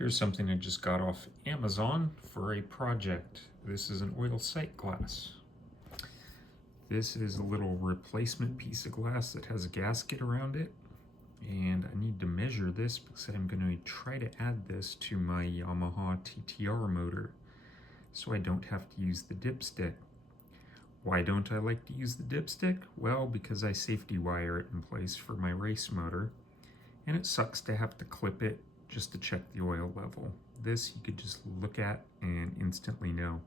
Here's something I just got off Amazon for a project. This is an oil sight glass. This is a little replacement piece of glass that has a gasket around it. And I need to measure this because I'm going to try to add this to my Yamaha TTR motor so I don't have to use the dipstick. Why don't I like to use the dipstick? Well, because I safety wire it in place for my race motor, and it sucks to have to clip it just to check the oil level. This you could just look at and instantly know.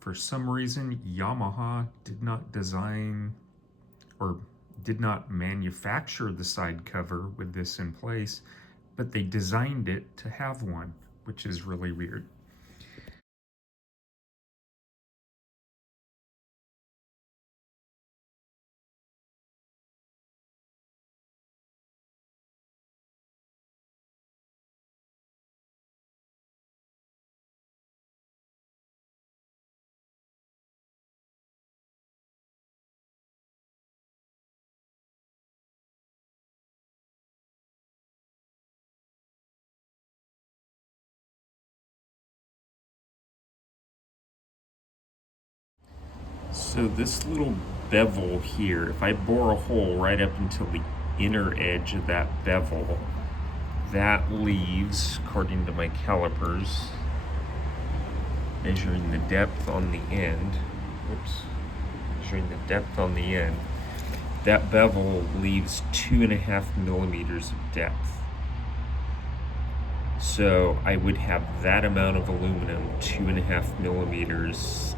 For some reason, Yamaha did not design or did not manufacture the side cover with this in place, but they designed it to have one, which is really weird. So this little bevel here, if I bore a hole right up until the inner edge of that bevel, that leaves, according to my calipers, measuring the depth on the end, that bevel leaves 2.5 millimeters of depth. So I would have that amount of aluminum, 2.5 millimeters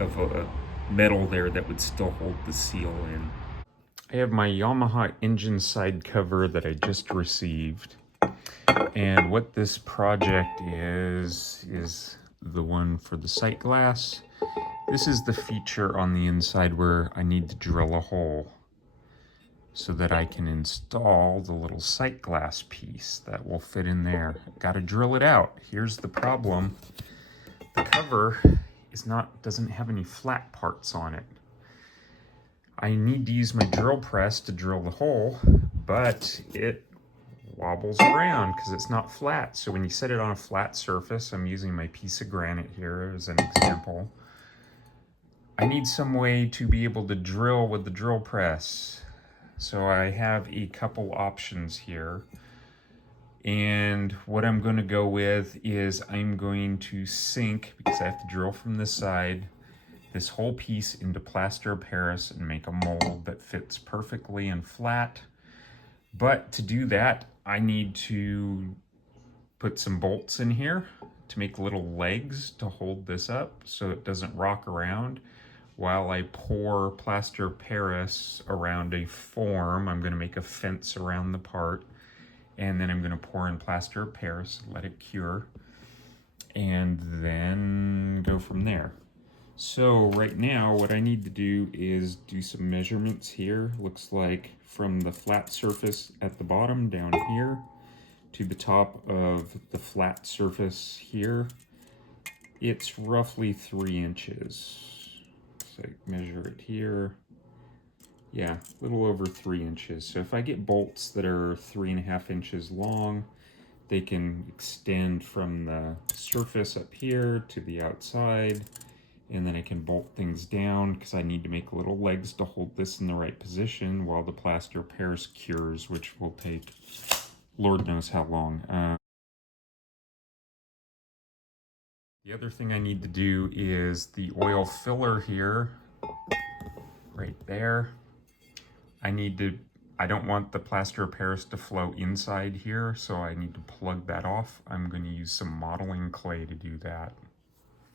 of a metal there that would still hold the seal in. I have my Yamaha engine side cover that I just received. And what this project is the one for the sight glass. This is the feature on the inside where I need to drill a hole so that I can install the little sight glass piece that will fit in there. Gotta drill it out. Here's the problem. The cover doesn't have any flat parts on it. I need to use my drill press to drill the hole, but it wobbles around because it's not flat. So when you set it on a flat surface, I'm using my piece of granite here as an example, I need some way to be able to drill with the drill press. So I have a couple options here. And what I'm going to go with is I'm going to sink, because I have to drill from this side, this whole piece into plaster of Paris and make a mold that fits perfectly and flat. But to do that, I need to put some bolts in here to make little legs to hold this up so it doesn't rock around. While I pour plaster of Paris around a form, I'm going to make a fence around the part, and then I'm going to pour in plaster of Paris, let it cure, and then go from there. So right now what I need to do is do some measurements here. Looks like from the flat surface at the bottom down here to the top of the flat surface here, it's roughly 3 inches. So I measure it here. Yeah, a little over 3 inches. So if I get bolts that are 3.5 inches long, they can extend from the surface up here to the outside, and then I can bolt things down because I need to make little legs to hold this in the right position while the plaster of Paris cures, which will take Lord knows how long. The other thing I need to do is the oil filler here, right there. I don't want the plaster of Paris to flow inside here, so I need to plug that off. I'm going to use some modeling clay to do that.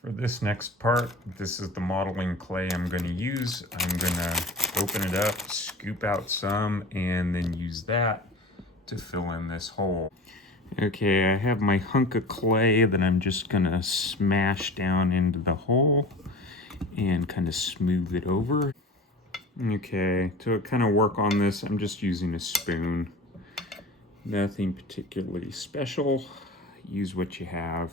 For this next part, this is the modeling clay I'm going to use. I'm going to open it up, scoop out some, and then use that to fill in this hole. Okay, I have my hunk of clay that I'm just going to smash down into the hole and kind of smooth it over. Okay, to kind of work on this, I'm just using a spoon. Nothing particularly special. Use what you have.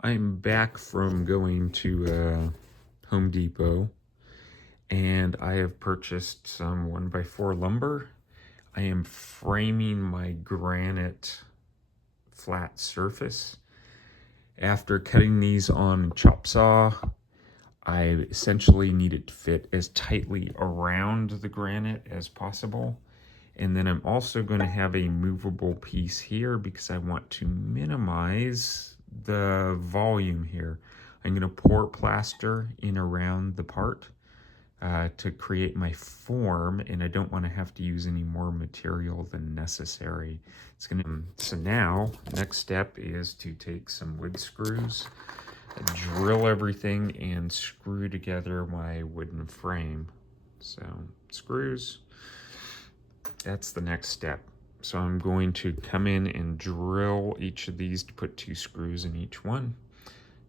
I'm back from going to Home Depot, and I have purchased some 1x4 lumber. I am framing my granite flat surface. After cutting these on chop saw, I essentially need it to fit as tightly around the granite as possible. And then I'm also going to have a movable piece here because I want to minimize the volume here. I'm going to pour plaster in around the part to create my form, and I don't want to have to use any more material than necessary. So now, next step is to take some wood screws, drill everything, and screw together my wooden frame. So screws, that's the next step. So I'm going to come in and drill each of these to put 2 screws in each one.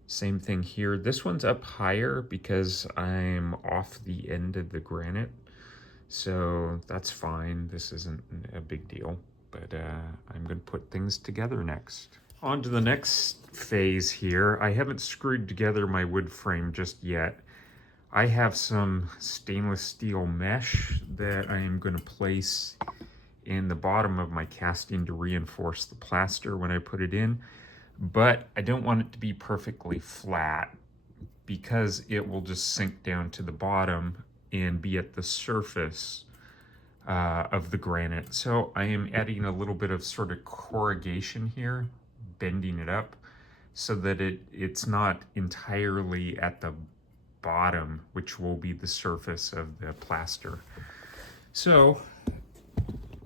Same thing here. This one's up higher because I'm off the end of the granite, so that's fine. This isn't a big deal, but I'm going to put things together next. On to the next phase here. I haven't screwed together my wood frame just yet. I have some stainless steel mesh that I am going to place in the bottom of my casting to reinforce the plaster when I put it in. But I don't want it to be perfectly flat because it will just sink down to the bottom and be at the surface of the granite. So I am adding a little bit of sort of corrugation here, bending it up so that it's not entirely at the bottom, which will be the surface of the plaster. So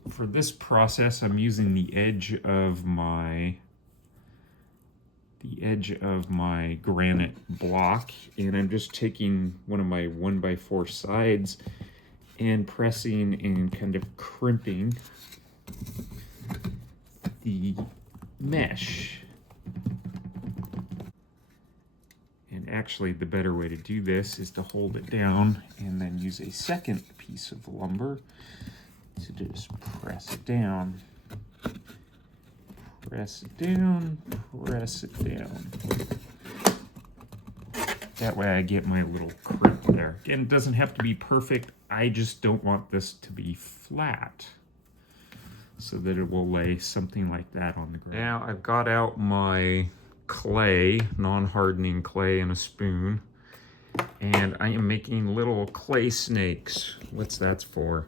for this process, I'm using the edge of my granite block, and I'm just taking one of my 1x4 sides and pressing and kind of crimping the mesh. And actually the better way to do this is to hold it down and then use a second piece of lumber to just press it down. Press it down, press it down. That way I get my little crimp there. Again, it doesn't have to be perfect. I just don't want this to be flat so that it will lay something like that on the ground. Now I've got out my clay, non-hardening clay in a spoon, and I am making little clay snakes. What's that for?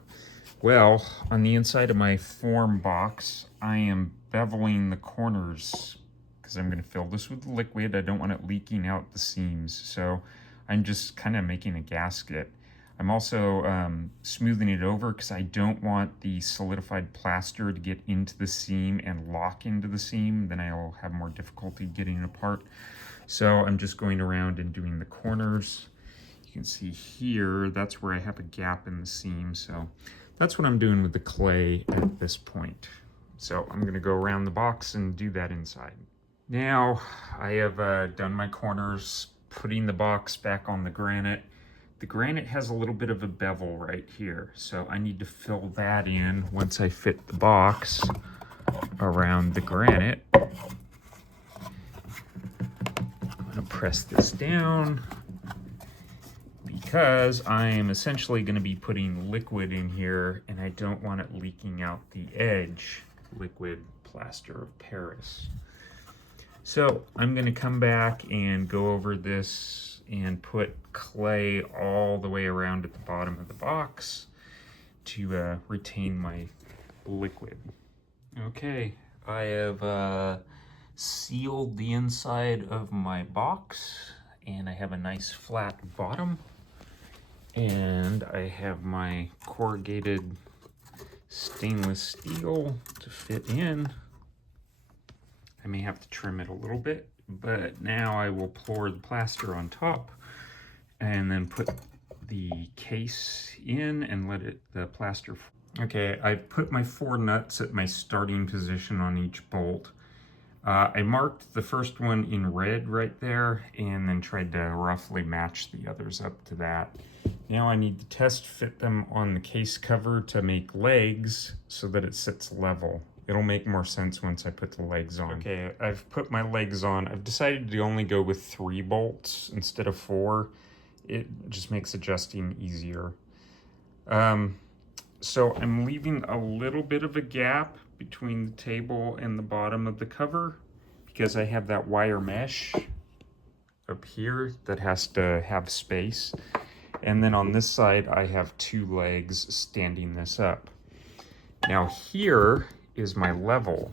Well, on the inside of my form box, I am beveling the corners because I'm going to fill this with liquid. I don't want it leaking out the seams, so I'm just kind of making a gasket. I'm also smoothing it over because I don't want the solidified plaster to get into the seam and lock into the seam. Then I'll have more difficulty getting it apart. So I'm just going around and doing the corners. You can see here, that's where I have a gap in the seam. So that's what I'm doing with the clay at this point. So I'm going to go around the box and do that inside. Now I have done my corners, putting the box back on the granite. The granite has a little bit of a bevel right here, so I need to fill that in once I fit the box around the granite. I'm going to press this down because I am essentially going to be putting liquid in here, and I don't want it leaking out the edge. Liquid plaster of Paris. So I'm going to come back and go over this and put clay all the way around at the bottom of the box to retain my liquid. Okay, I have sealed the inside of my box, and I have a nice flat bottom, and I have my corrugated stainless steel to fit in. I may have to trim it a little bit, but now I will pour the plaster on top and then put the case in and let the plaster. Okay, I put my 4 nuts at my starting position on each bolt. I marked the first one in red right there and then tried to roughly match the others up to that. Now I need to test fit them on the case cover to make legs so that it sits level. It'll make more sense once I put the legs on. Okay, I've put my legs on. I've decided to only go with 3 bolts instead of 4. It just makes adjusting easier. So I'm leaving a little bit of a gap between the table and the bottom of the cover because I have that wire mesh up here that has to have space. And then on this side, I have 2 legs standing this up. Now here is my level.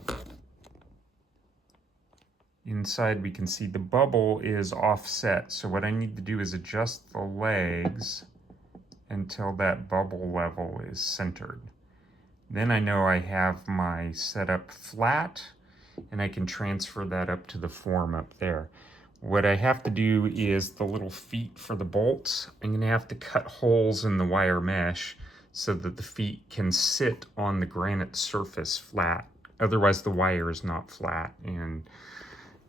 Inside we can see the bubble is offset. So what I need to do is adjust the legs until that bubble level is centered. Then I know I have my setup flat and I can transfer that up to the form up there. What I have to do is the little feet for the bolts. I'm gonna have to cut holes in the wire mesh so that the feet can sit on the granite surface flat. Otherwise the wire is not flat and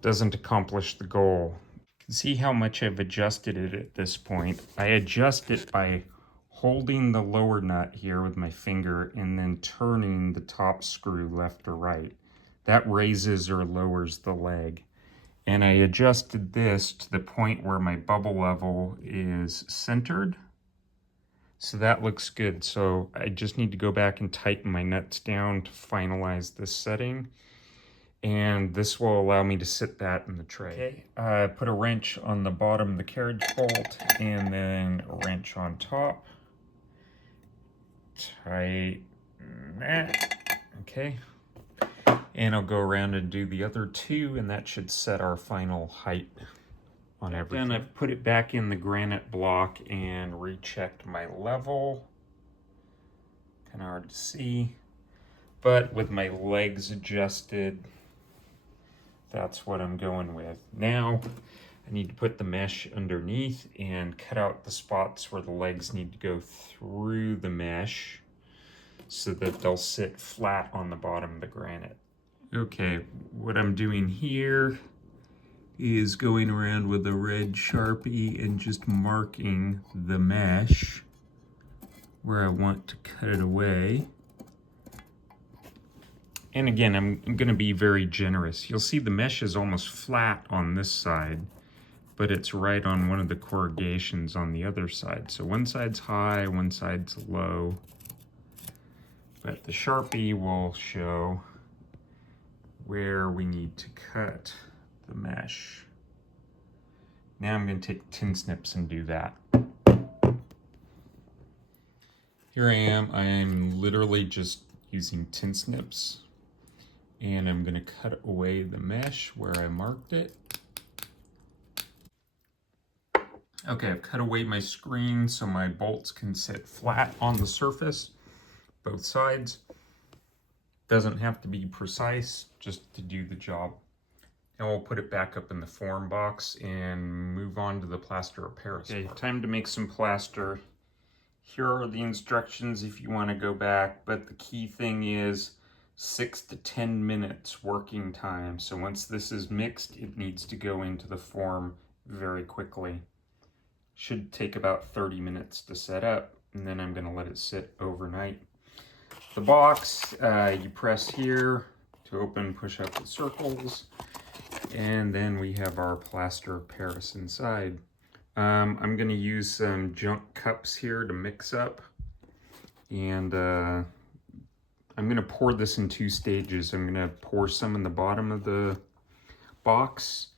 doesn't accomplish the goal. You can see how much I've adjusted it at this point. I adjust it by holding the lower nut here with my finger and then turning the top screw left or right. That raises or lowers the leg. And I adjusted this to the point where my bubble level is centered. So that looks good. So I just need to go back and tighten my nuts down to finalize this setting. And this will allow me to sit that in the tray. Okay, I put a wrench on the bottom of the carriage bolt and then a wrench on top. Tighten that. Okay. And I'll go around and do the other 2, and that should set our final height on everything. Then I've put it back in the granite block and rechecked my level. Kind of hard to see, but with my legs adjusted, that's what I'm going with. Now I need to put the mesh underneath and cut out the spots where the legs need to go through the mesh so that they'll sit flat on the bottom of the granite. Okay, what I'm doing here is going around with a red Sharpie and just marking the mesh where I want to cut it away. And again, I'm going to be very generous. You'll see the mesh is almost flat on this side, but it's right on one of the corrugations on the other side. So one side's high, one side's low. But the Sharpie will show where we need to cut the mesh. Now I'm going to take tin snips and do that. Here I am. I'm literally just using tin snips, and I'm going to cut away the mesh where I marked it. Okay, I've cut away my screen so my bolts can sit flat on the surface, both sides. Doesn't have to be precise, just to do the job. Now we'll put it back up in the form box and move on to the plaster of Paris. Okay, time to make some plaster. Here are the instructions if you want to go back, but the key thing is 6 to 10 minutes working time. So once this is mixed, it needs to go into the form very quickly. Should take about 30 minutes to set up, and then I'm going to let it sit overnight. The box, you press here to open, push out the circles, and then we have our plaster of Paris inside. I'm going to use some junk cups here to mix up, and I'm going to pour this in 2 stages. I'm going to pour some in the bottom of the box,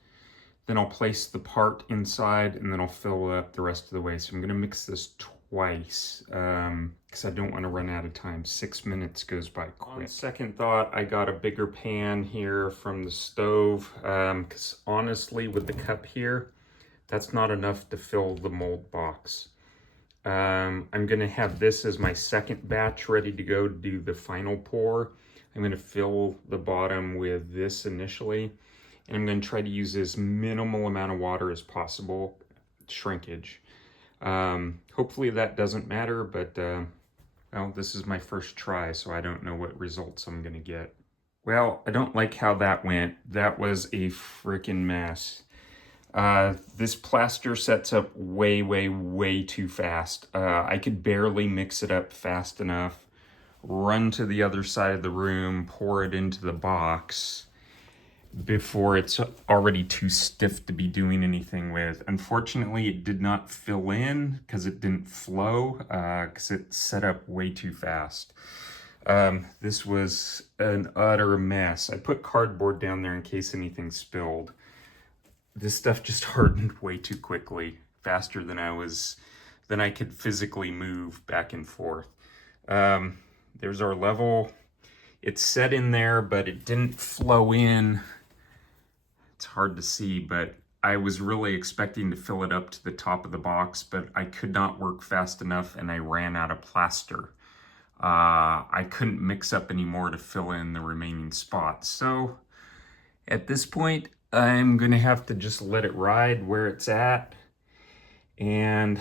then I'll place the part inside, and then I'll fill it up the rest of the way. So I'm going to mix this twice because I don't want to run out of time. 6 minutes goes by quick. On second thought, I got a bigger pan here from the stove because honestly, with the cup here, that's not enough to fill the mold box. I'm going to have this as my second batch ready to go to do the final pour. I'm going to fill the bottom with this initially, and I'm going to try to use as minimal amount of water as possible, shrinkage. Hopefully that doesn't matter, but well, this is my first try, so I don't know what results I'm going to get. Well, I don't like how that went. That was a freaking mess. This plaster sets up way too fast. I could barely mix it up fast enough, run to the other side of the room, pour it into the box, before it's already too stiff to be doing anything with. Unfortunately, it did not fill in because it didn't flow because it set up way too fast. This was an utter mess. I put cardboard down there in case anything spilled. This stuff just hardened way too quickly, faster than I could physically move back and forth. There's our level. It's set in there, but it didn't flow in. It's hard to see, but I was really expecting to fill it up to the top of the box, but I could not work fast enough and I ran out of plaster. I couldn't mix up any more to fill in the remaining spots. So at this point, I'm gonna have to just let it ride where it's at and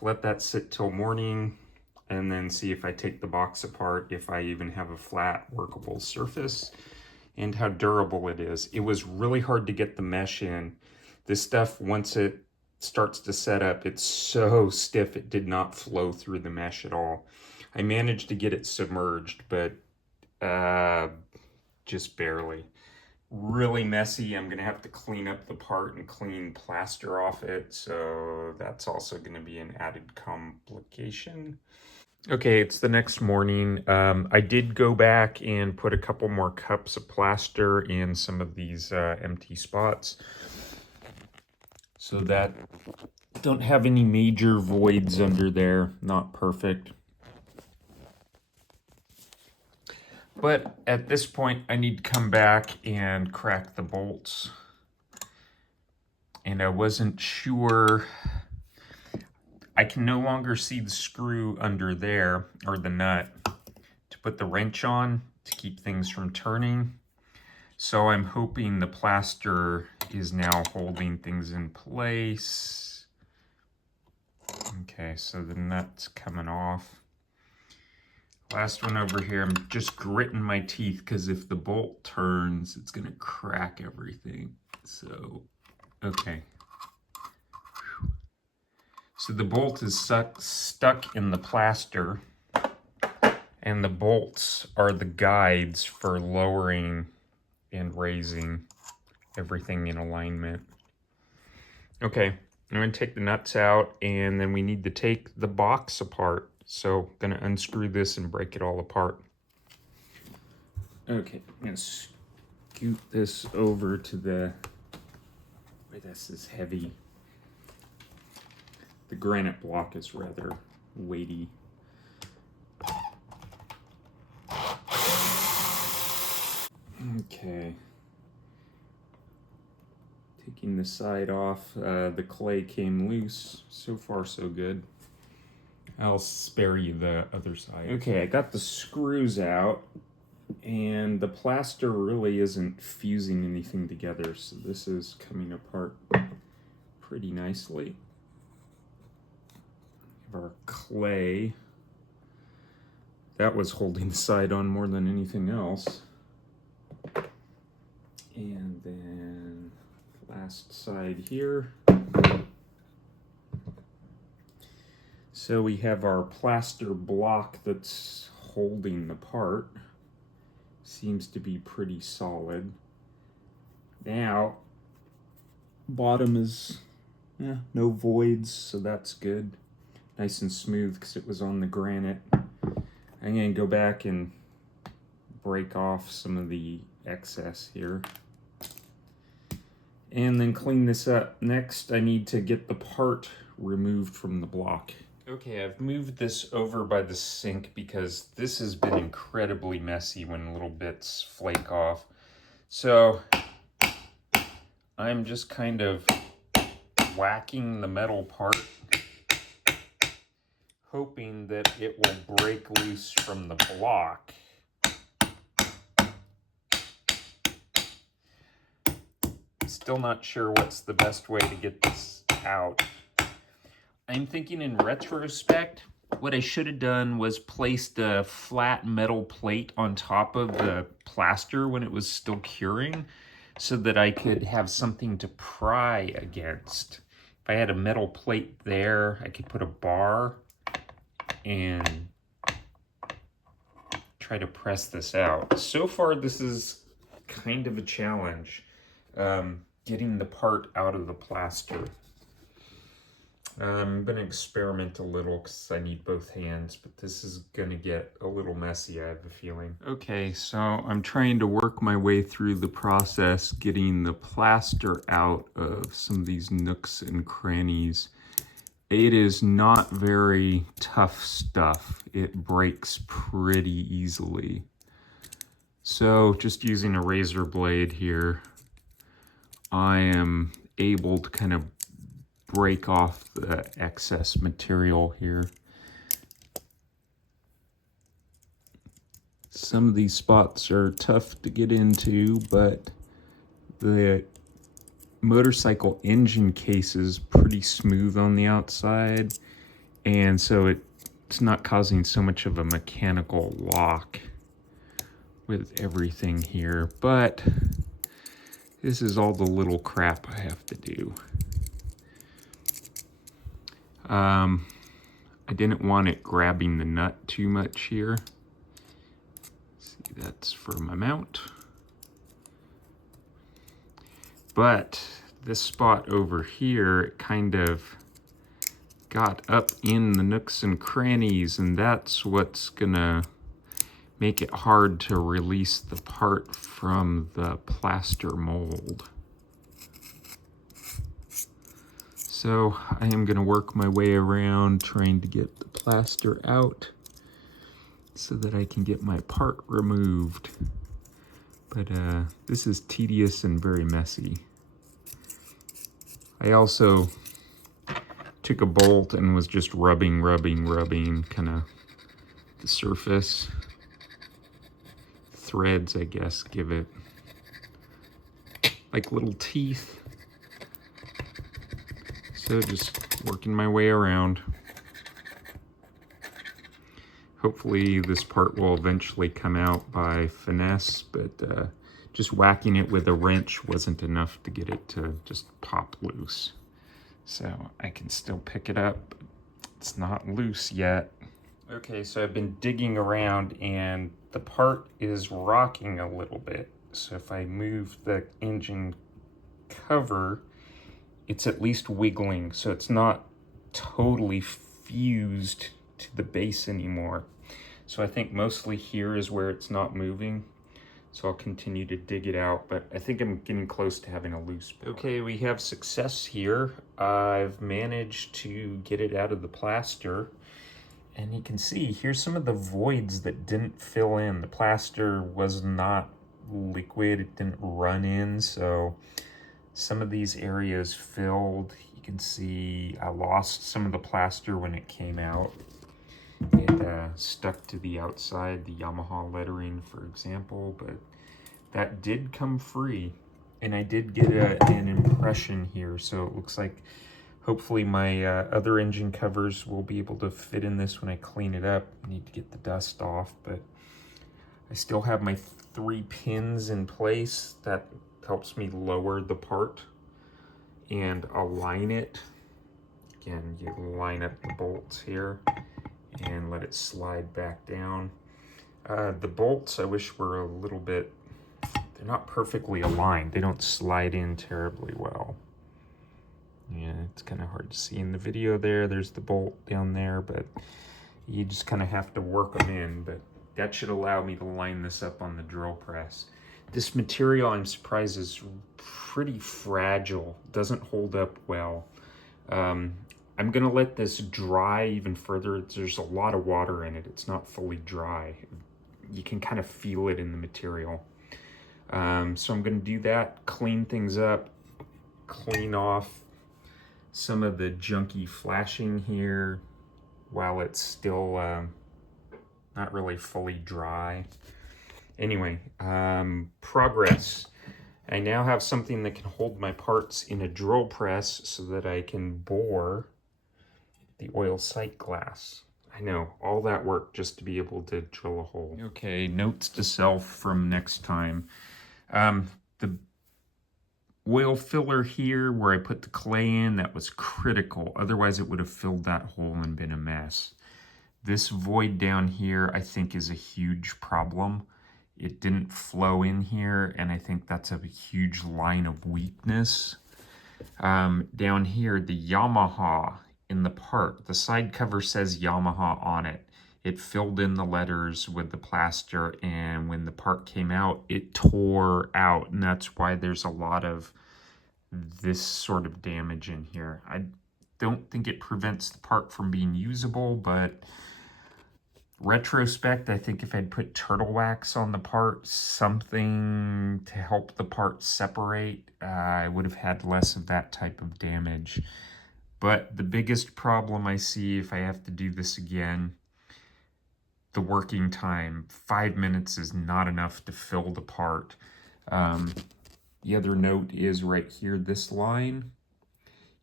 let that sit till morning, and then see if I take the box apart, if I even have a flat workable surface, and how durable it is. It was really hard to get the mesh in. This stuff, once it starts to set up, it's so stiff it did not flow through the mesh at all. I managed to get it submerged, but just barely. Really messy. I'm gonna have to clean up the part and clean plaster off it, so that's also gonna be an added complication. Okay, it's the next morning. I did go back and put a couple more cups of plaster in some of these empty spots so that don't have any major voids under there. Not perfect. But at this point, I need to come back and crack the bolts. And I wasn't sure. I can no longer see the screw under there, or the nut, to put the wrench on to keep things from turning. So I'm hoping the plaster is now holding things in place. Okay, so the nut's coming off. Last one over here, I'm just gritting my teeth because if the bolt turns, it's gonna crack everything. So, okay. So the bolt is stuck in the plaster, and the bolts are the guides for lowering and raising everything in alignment. Okay, I'm gonna take the nuts out, and then we need to take the box apart. So I'm gonna unscrew this and break it all apart. Okay, I'm gonna scoot this over to the, boy, this is heavy. The granite block is rather weighty. Okay. Taking the side off, the clay came loose. So far, so good. I'll spare you the other side. Okay, I got the screws out, and the plaster really isn't fusing anything together, so this is coming apart pretty nicely. Our clay, that was holding the side on more than anything else. And then last side here. So we have our plaster block that's holding the part. Seems to be pretty solid. Now, bottom is no voids, so that's good. Nice and smooth because it was on the granite. I'm gonna go back and break off some of the excess here. And then clean this up. Next, I need to get the part removed from the block. Okay, I've moved this over by the sink because this has been incredibly messy when little bits flake off. So I'm just kind of whacking the metal part, hoping that it will break loose from the block. Still not sure what's the best way to get this out. I'm thinking in retrospect, what I should have done was placed a flat metal plate on top of the plaster when it was still curing, so that I could have something to pry against. If I had a metal plate there, I could put a bar and try to press this out. So far, this is kind of a challenge. getting the part out of the plaster. I'm going to experiment a little because I need both hands, but this is going to get a little messy, I have a feeling. Okay, so I'm trying to work my way through the process, getting the plaster out of some of these nooks and crannies. It is not very tough stuff. It breaks pretty easily. So just using a razor blade here, I am able to kind of break off the excess material here. Some of these spots are tough to get into, but the motorcycle engine case is pretty smooth on the outside, and so it's not causing so much of a mechanical lock with everything here, but this is all the little crap I have to do. I didn't want it grabbing the nut too much here. See, that's for my mount. But this spot over here, it kind of got up in the nooks and crannies, and that's what's gonna make it hard to release the part from the plaster mold. So I am going to work my way around trying to get the plaster out so that I can get my part removed. But this is tedious and very messy. I also took a bolt and was just rubbing kind of the surface. Threads, I guess, give it like little teeth. So just working my way around. Hopefully this part will eventually come out by finesse, but just whacking it with a wrench wasn't enough to get it to just pop loose. So I can still pick it up, but it's not loose yet. Okay, so I've been digging around and the part is rocking a little bit. So if I move the engine cover, it's at least wiggling, so it's not totally fused to the base anymore. So I think mostly here is where it's not moving. So I'll continue to dig it out, but I think I'm getting close to having a loose part. Okay, we have success here. I've managed to get it out of the plaster. And you can see, here's some of the voids that didn't fill in. The plaster was not liquid, it didn't run in, so some of these areas filled. You can see I lost some of the plaster when it came out. It stuck to the outside, the Yamaha lettering, for example, but that did come free. And I did get an impression here, so it looks like hopefully my other engine covers will be able to fit in this when I clean it up. I need to get the dust off, but I still have my 3 pins in place. That helps me lower the part and align it. Again, you line up the bolts here and let it slide back down. The bolts I wish were a little bit, they're not perfectly aligned. They don't slide in terribly well. Yeah, it's kind of hard to see in the video there. There's the bolt down there, but you just kind of have to work them in. But that should allow me to line this up on the drill press. This material, I'm surprised, is pretty fragile. Doesn't hold up well. I'm going to let this dry even further. There's a lot of water in it. It's not fully dry. You can kind of feel it in the material. So I'm going to do that, clean things up, clean off some of the junky flashing here while it's still not really fully dry. Anyway, progress. I now have something that can hold my parts in a drill press so that I can bore the oil sight glass. I know, all that work just to be able to drill a hole. Okay, notes to self from next time. The oil filler here where I put the clay in, that was critical. Otherwise it would have filled that hole and been a mess. This void down here I think is a huge problem. it didn't flow in here, and I think that's a huge line of weakness. Down here, the Yamaha in the part, the side cover says Yamaha on it. It filled in the letters with the plaster, and when the part came out, it tore out, and that's why there's a lot of this sort of damage in here. I don't think it prevents the part from being usable, but retrospect, I think if I'd put turtle wax on the part, something to help the part separate, I would have had less of that type of damage. But the biggest problem I see if I have to do this again, the working time. 5 minutes is not enough to fill the part. The other note is right here, this line.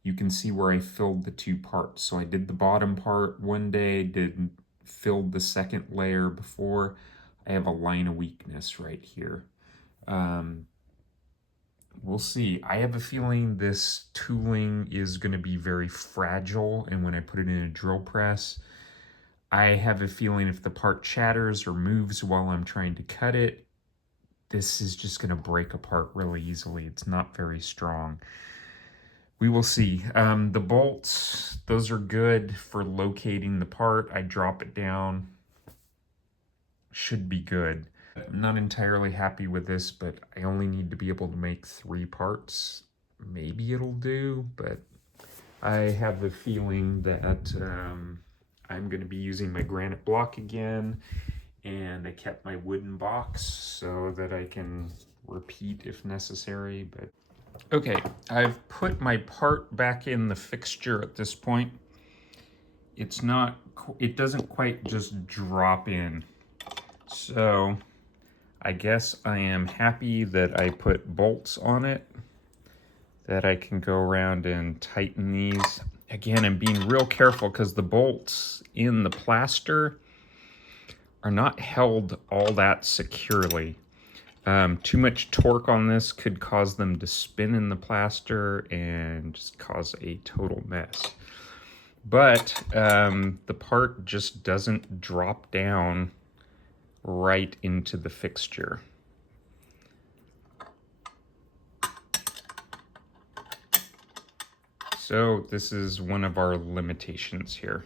You can see where I filled the two parts. So I did the bottom part one day, filled the second layer before. I have a line of weakness right here. We'll see. I have a feeling this tooling is going to be very fragile, and when I put it in a drill press, I have a feeling if the part chatters or moves while I'm trying to cut it, this is just going to break apart really easily. It's not very strong. We will see. The bolts, those are good for locating the part. I drop it down. Should be good. I'm not entirely happy with this, but I only need to be able to make 3 parts. Maybe it'll do, but I have the feeling that I'm going to be using my granite block again, and I kept my wooden box so that I can repeat if necessary. But okay, I've put my part back in the fixture at this point. It doesn't quite just drop in. So I guess I am happy that I put bolts on it, that I can go around and tighten these. Again, I'm being real careful because the bolts in the plaster are not held all that securely. Too much torque on this could cause them to spin in the plaster and just cause a total mess. But the part just doesn't drop down right into the fixture. So this is one of our limitations here.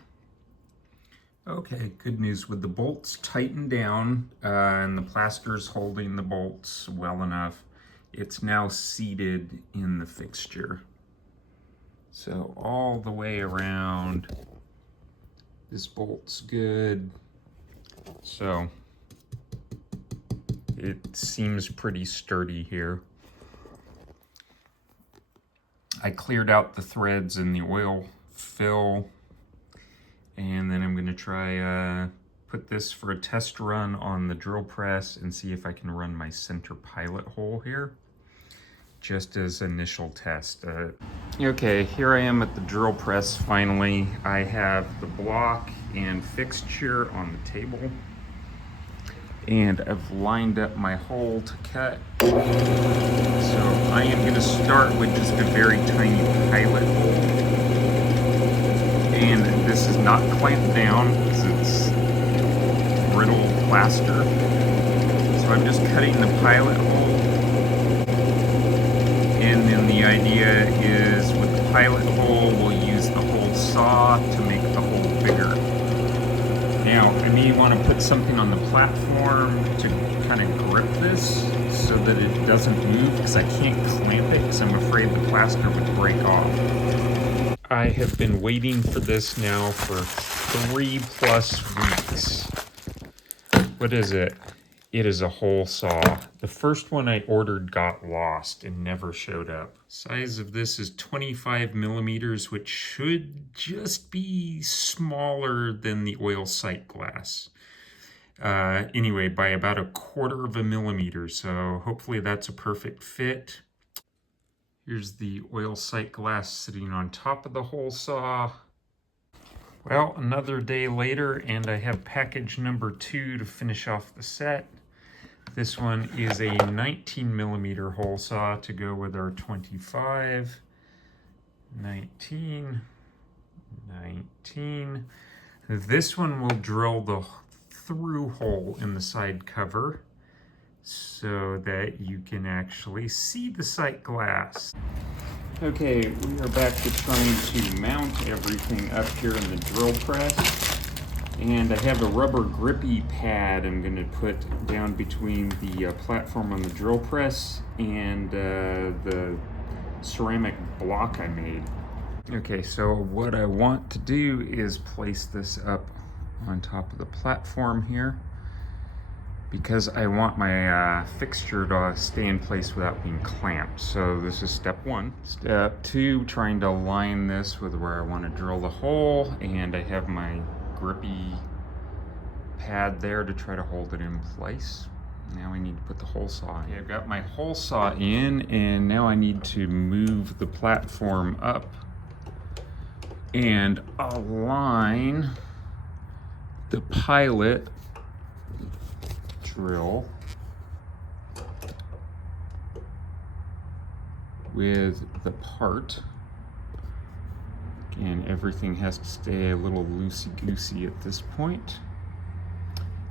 Okay, good news. With the bolts tightened down and the plaster's holding the bolts well enough, it's now seated in the fixture. So all the way around, this bolt's good. So it seems pretty sturdy here. I cleared out the threads in the oil fill, and then I'm going to try put this for a test run on the drill press and see if I can run my center pilot hole here, just as initial test. Okay, here I am at the drill press finally. I have the block and fixture on the table, and I've lined up my hole to cut. So I am going to start with just a very tiny pilot hole. And this is not clamped down because it's brittle plaster. So I'm just cutting the pilot hole. And then the idea is with the pilot hole, we'll use the hole saw to make the hole bigger. Now, I may want to put something on the platform to kind of grip this so that it doesn't move, because I can't clamp it because I'm afraid the plaster would break off. I have been waiting for this now for 3+ weeks. What is it? It is a hole saw. The first one I ordered got lost and never showed up. Size of this is 25 millimeters, which should just be smaller than the oil sight glass. Anyway, by about 1/4 millimeter, so hopefully that's a perfect fit. Here's the oil sight glass sitting on top of the hole saw. Well, another day later, and I have package number 2 to finish off the set. This one is a 19 millimeter hole saw to go with our 25. 19. This one will drill the through hole in the side cover. so that you can actually see the sight glass. Okay, we are back to trying to mount everything up here in the drill press. And I have a rubber grippy pad I'm going to put down between the platform on the drill press and the ceramic block I made. Okay, so what I want to do is place this up on top of the platform here, because I want my fixture to stay in place without being clamped. So this is step one. Step two, trying to align this with where I want to drill the hole, and I have my grippy pad there to try to hold it in place. Now I need to put the hole saw in. Okay, I've got my hole saw in, and now I need to move the platform up and align the pilot drill with the part. Again, everything has to stay a little loosey-goosey at this point.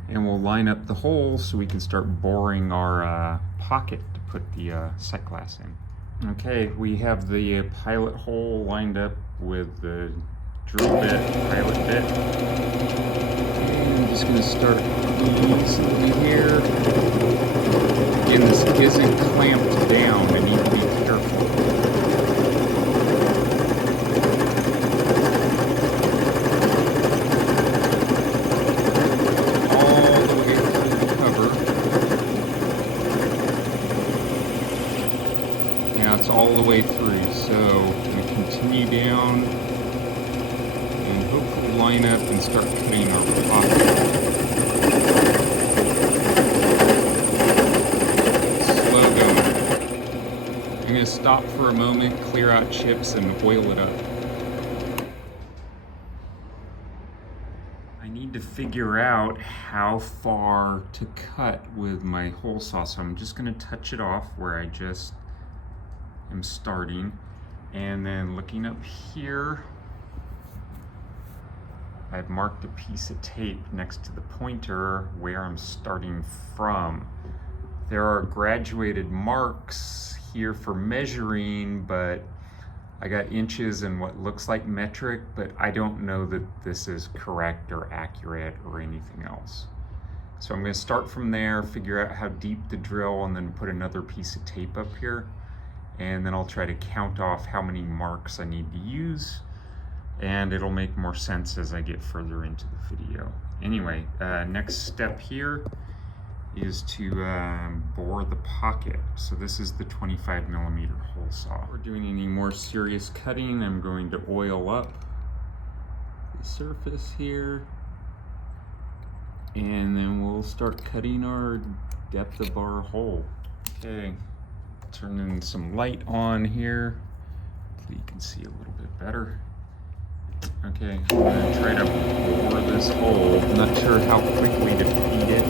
And we'll line up the holes so we can start boring our pocket to put the sight glass in. Okay, we have the pilot hole lined up with the drill bit, pilot bit. And I'm just going to start easily here. Again, this isn't clamped down. I need to be careful. All the way through, so we continue down and hopefully line up and start cutting our pocket. Slow going. I'm going to stop for a moment, clear out chips, and oil it up. I need to figure out how far to cut with my hole saw, so I'm just going to touch it off where I just I'm starting, and then looking up here, I've marked a piece of tape next to the pointer where I'm starting from. There are graduated marks here for measuring, but I got inches and what looks like metric, but I don't know that this is correct or accurate or anything else. So I'm going to start from there, figure out how deep the drill, and then put another piece of tape up here. And then I'll try to count off how many marks I need to use, and it'll make more sense as I get further into the video. Anyway, next step here is to bore the pocket. So this is the 25mm hole saw. If we're doing any more serious cutting, I'm going to oil up the surface here, and then we'll start cutting our depth of our hole. Okay. Turning some light on here so you can see a little bit better. Okay, I'm going to try to bore this hole. I'm not sure how quickly to feed it.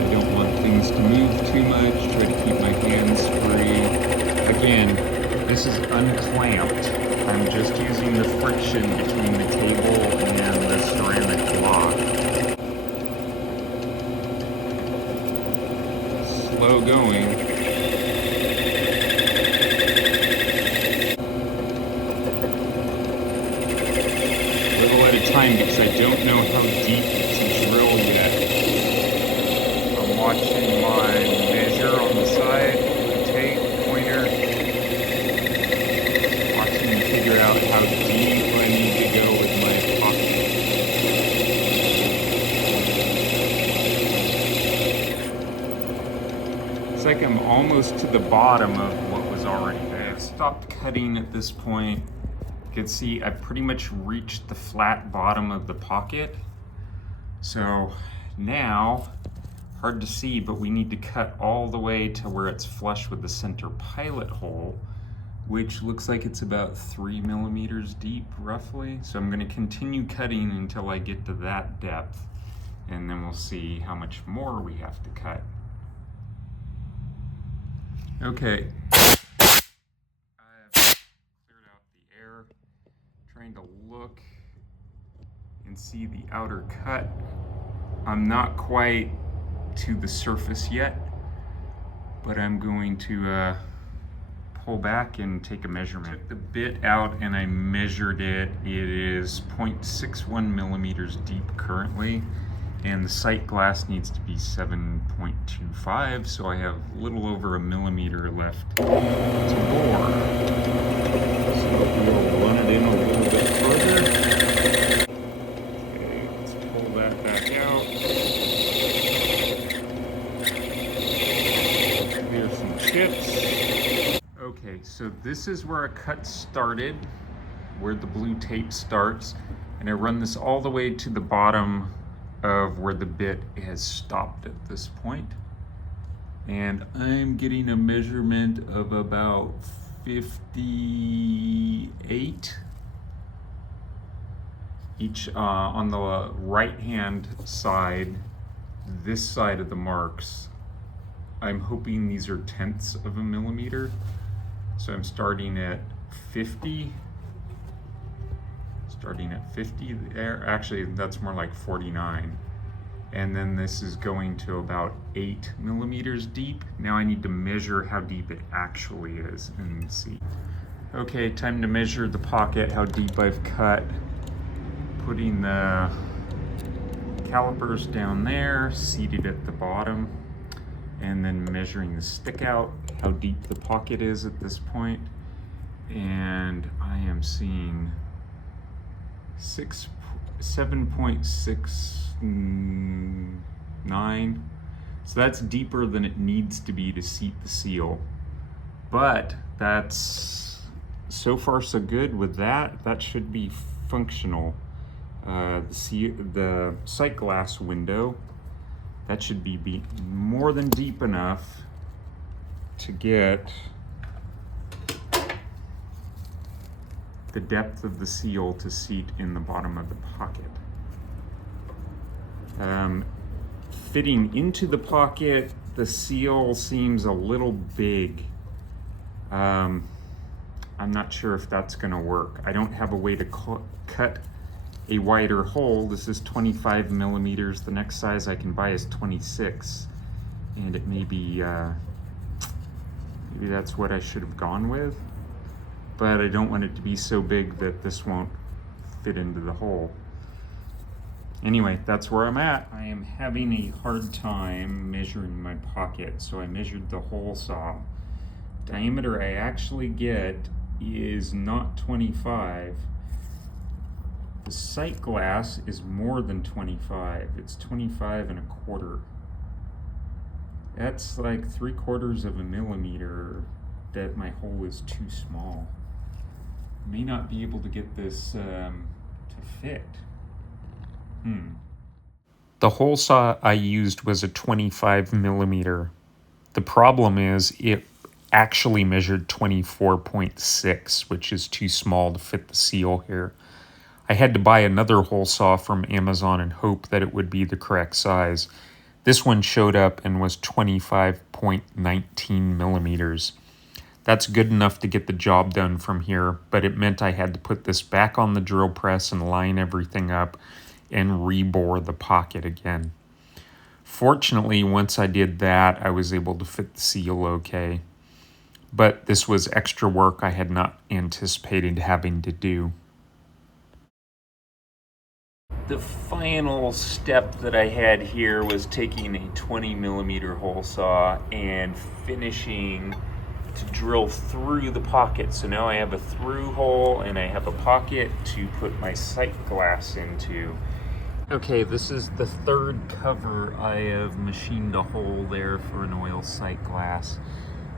I don't want things to move too much. Try to keep my hands free. Again, this is unclamped. I'm just using the friction between the table and the ceramic block. Slow going. Time, because I don't know how deep to drill yet. I'm watching my measure on the side, the tape, pointer, watching to figure out how deep I need to go with my pocket. It's like I'm almost to the bottom of what was already there. I've stopped cutting at this point. You can see I've pretty much reached the flat bottom of the pocket. So now, hard to see, but we need to cut all the way to where it's flush with the center pilot hole, which looks like it's about 3mm deep roughly. So I'm going to continue cutting until I get to that depth, and then we'll see how much more we have to cut. Okay. Trying to look and see the outer cut. I'm not quite to the surface yet, but I'm going to pull back and take a measurement. Took the bit out and I measured it. It is 0.61 millimeters deep currently, and the sight glass needs to be 7.25, so I have a little over a millimeter left to bore. So we'll run it in a little bit further. Okay, let's pull that back out. Clear some chips. Okay, so this is where a cut started, where the blue tape starts, and I run this all the way to the bottom of where the bit has stopped at this point. And I'm getting a measurement of about 58 each on the right hand side, this side of the marks. I'm hoping these are tenths of a millimeter. So I'm starting at 50. Starting at 50 there. Actually, that's more like 49. And then this is going to about 8 millimeters deep. Now I need to measure how deep it actually is and see. Okay, time to measure the pocket, how deep I've cut. Putting the calipers down there, seated at the bottom, and then measuring the stick out, how deep the pocket is at this point. And I am seeing 7.69. So that's deeper than it needs to be to seat the seal. But that's so far so good with that. That should be functional. The sight glass window, that should be more than deep enough to get the depth of the seal to seat in the bottom of the pocket. Fitting into the pocket, the seal seems a little big. I'm not sure if that's gonna work. I don't have a way to cut a wider hole. This is 25 millimeters. The next size I can buy is 26. And it may be, maybe that's what I should have gone with. But I don't want it to be so big that this won't fit into the hole. Anyway, that's where I'm at. I am having a hard time measuring my pocket, so I measured the hole saw. Diameter I actually get is not 25. The sight glass is more than 25. It's 25 1/4. That's like 3/4 of a millimeter that my hole is too small. May not be able to get this to fit. The hole saw I used was a 25 millimeter. The problem is it actually measured 24.6, which is too small to fit the seal here. I had to buy another hole saw from Amazon and hope that it would be the correct size. This one showed up and was 25.19 millimeters. That's good enough to get the job done from here, but it meant I had to put this back on the drill press and line everything up and rebore the pocket again. Fortunately, once I did that, I was able to fit the seal okay. But this was extra work I had not anticipated having to do. The final step that I had here was taking a 20 millimeter hole saw and finishing to drill through the pocket. So now I have a through hole and I have a pocket to put my sight glass into. Okay, this is the third cover I have machined a hole there for an oil sight glass.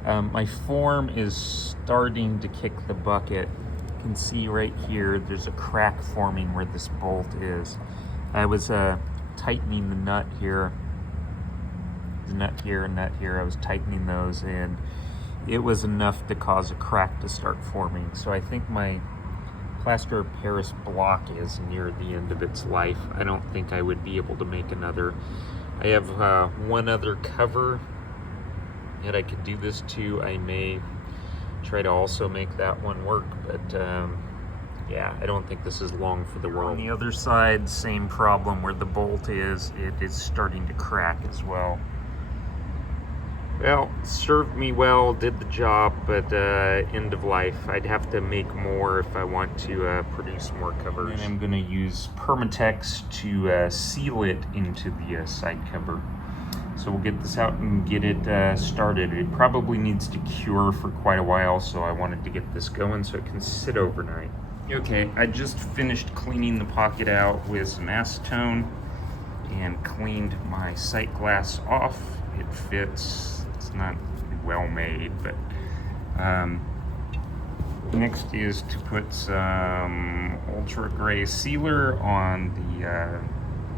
My form is starting to kick the bucket. You can see right here, there's a crack forming where this bolt is. I was tightening the nut here, nut here, and nut here. I was tightening those, and it was enough to cause a crack to start forming. So I think my plaster of Paris block is near the end of its life. I don't think I would be able to make another. I have one other cover that I could do this to. I may try to also make that one work, but Yeah, I don't think this is long for the world. On the other side, same problem where the bolt is. It is starting to crack as well. Well, served me well, did the job, but end of life. I'd have to make more if I want to produce more covers. And I'm going to use Permatex to seal it into the side cover. So we'll get this out and get it started. It probably needs to cure for quite a while, so I wanted to get this going so it can sit overnight. Okay, I just finished cleaning the pocket out with some acetone and cleaned my sight glass off. It fits. It's not well made, but next is to put some ultra gray sealer on the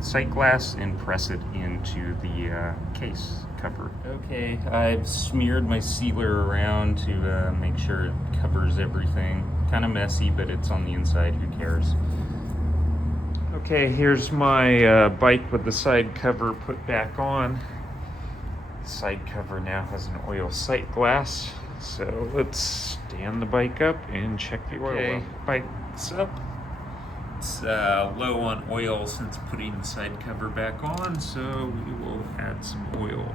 sight glass and press it into the case cover. Okay, I've smeared my sealer around to make sure it covers everything. Kind of messy, but it's on the inside, who cares? Okay, here's my bike with the side cover put back on. The side cover now has an oil sight glass, so let's stand the bike up and check the oil. Okay, bike's up. It's low on oil since putting the side cover back on, so we will add some oil.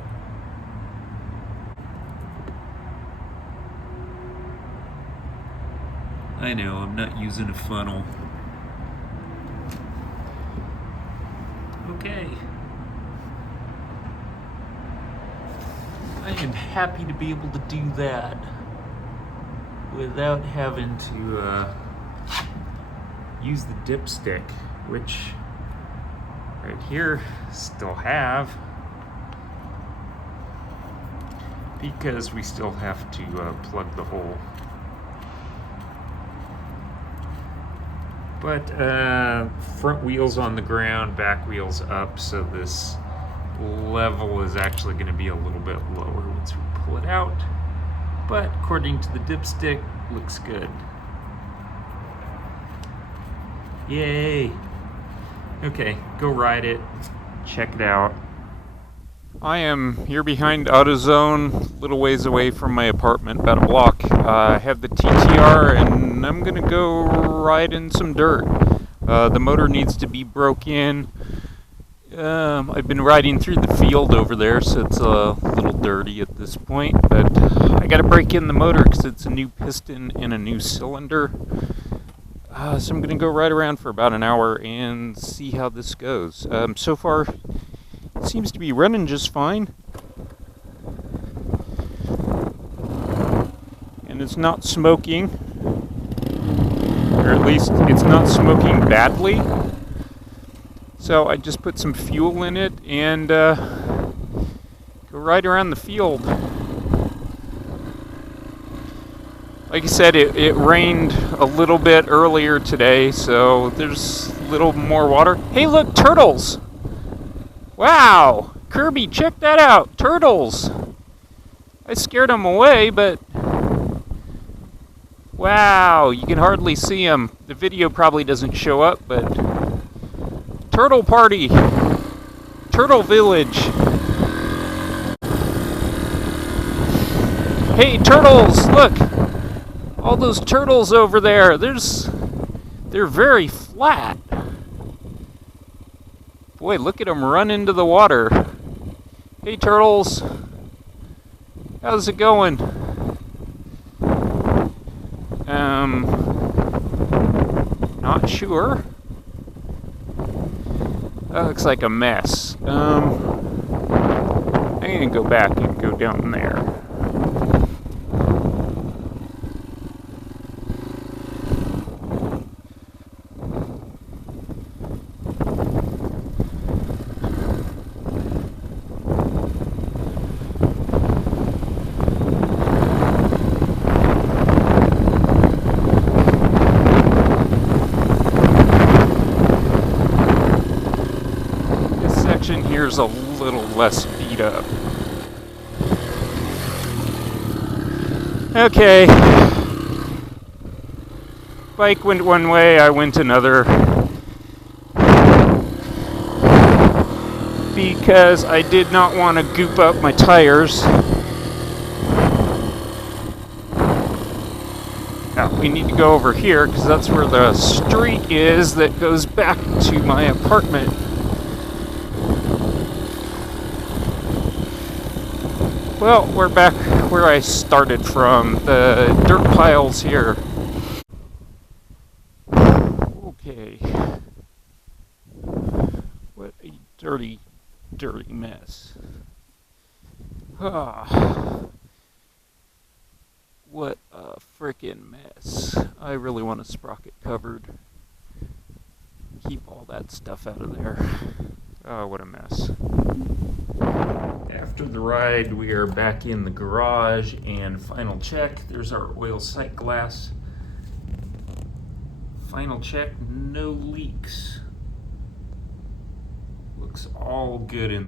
I know, I'm not using a funnel. Okay. I am happy to be able to do that without having to use the dipstick, which right here still have, because we still have to plug the hole. But front wheels on the ground, back wheels up, so this level is actually going to be a little bit lower once we pull it out. But according to the dipstick, looks good. Yay! Okay, go ride it, check it out. I am here behind AutoZone, a little ways away from my apartment, about a block. I have the TTR and I'm gonna go ride in some dirt. The motor needs to be broke in. I've been riding through the field over there, so it's a little dirty at this point, but I gotta break in the motor because it's a new piston and a new cylinder. So I'm gonna go ride around for about an hour and see how this goes. So far, it seems to be running just fine. And it's not smoking. Or at least it's not smoking badly. So I just put some fuel in it and go ride around the field. Like I said, it rained a little bit earlier today, so there's a little more water. Hey, look, turtles! Wow! Kirby, check that out! Turtles! I scared them away, but... Wow, you can hardly see them. The video probably doesn't show up, but... Turtle party! Turtle village! Hey, turtles! Look! All those turtles over there, they're very flat. Boy, look at them run into the water. Hey, turtles. How's it going? Not sure. That looks like a mess. I'm gonna go back and go down there. Here's a little less beat up. Okay. Bike went one way, I went another. Because I did not want to goop up my tires. Now, we need to go over here because that's where the street is that goes back to my apartment. Well, we're back where I started from, the dirt piles here. Okay. What a dirty, dirty mess. Ah. What a frickin' mess. I really want a sprocket covered. Keep all that stuff out of there. Oh, what a mess. After the ride, we are back in the garage and final check. There's our oil sight glass. Final check, no leaks. Looks all good in